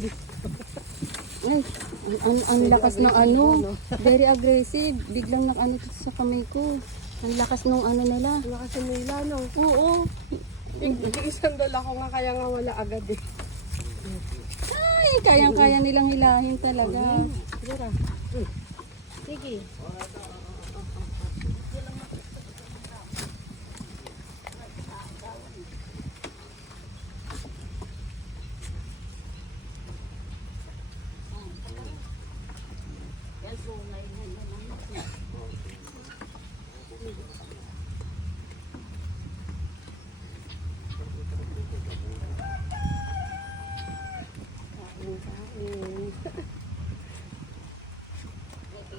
Ay, ang lakas ng ano, very aggressive. Biglang nakano sa kamay ko. Ang lakas ng ano nila. Ang lakas ng nila, no? Oo. Isang dala ko nga kaya nga wala agad eh. Ay, kayang-kaya nilang hilahin talaga. Sige.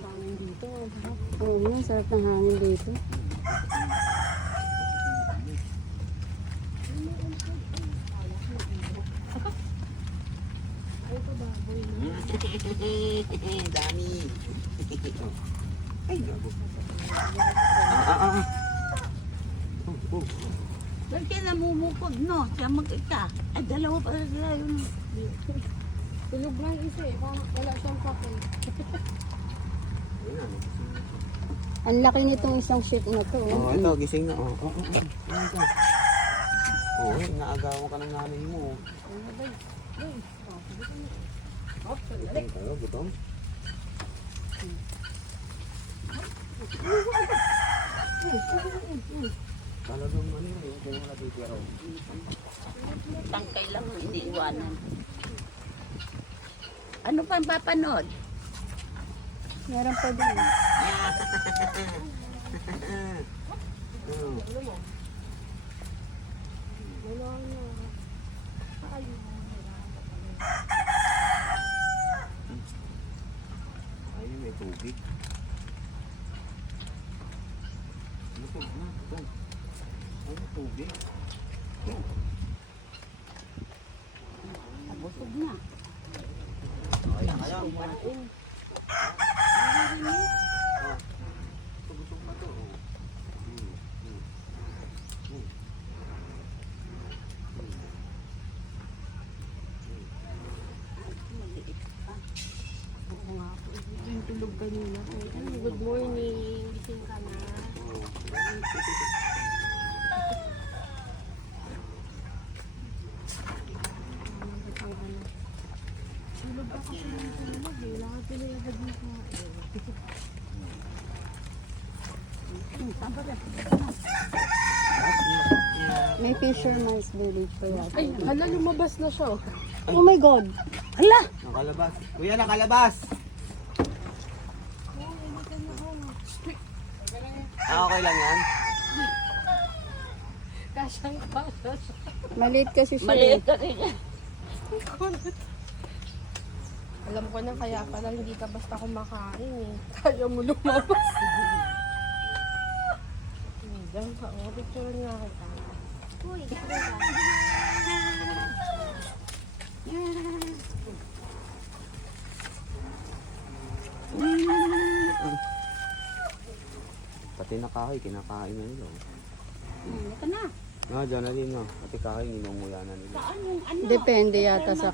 Hangin dito. Oo, ang sarap ng hangin dito. Dami. Ay, gago. Ba't ka namumukod, no? Siya mag-isa. Ay, dalawa pa sila yun. Tulog lang isa eh. Parang wala siyang papel. Ang laki nitong isang sheet na to. Oh, ito, gising na. Oh, oh, oh. Oh, naagawan ka ng nanay mo. Gutom kayo, gutom. Talagang ano yun, yung kaya natitira. Tangkay lang, hindi iwanan. Ano pang papanood? Meron pa din. Ayun, may tubig. Busog na, ito. Ano tubig? Busog na. Ayan, ayan. Busog pa to. Yung tulog kanina. Ay, good morning. Gising ka na. Tulog ako sa mga tulog eh. Lahat pinayagad mo sa May Fisherman's Village pa yan. Ay, hala, lumabas na siya. Oh my God! Hala! Nakalabas. Kuya, nakalabas. Okay lang yan. Kasyang kasya. Maliit kasi siya. Maliit ka rin yan. Alam ko na kaya pala hindi ka basta kumakain eh. Kaya mo lumabas. Diyan ka. Picture nga kita. Uy, Pati na kahoy, kinakain na nila. Ito na. Nga, dyan na din. Pati kahoy, ninunguya na nila. Saan yung ano? Depende yata sa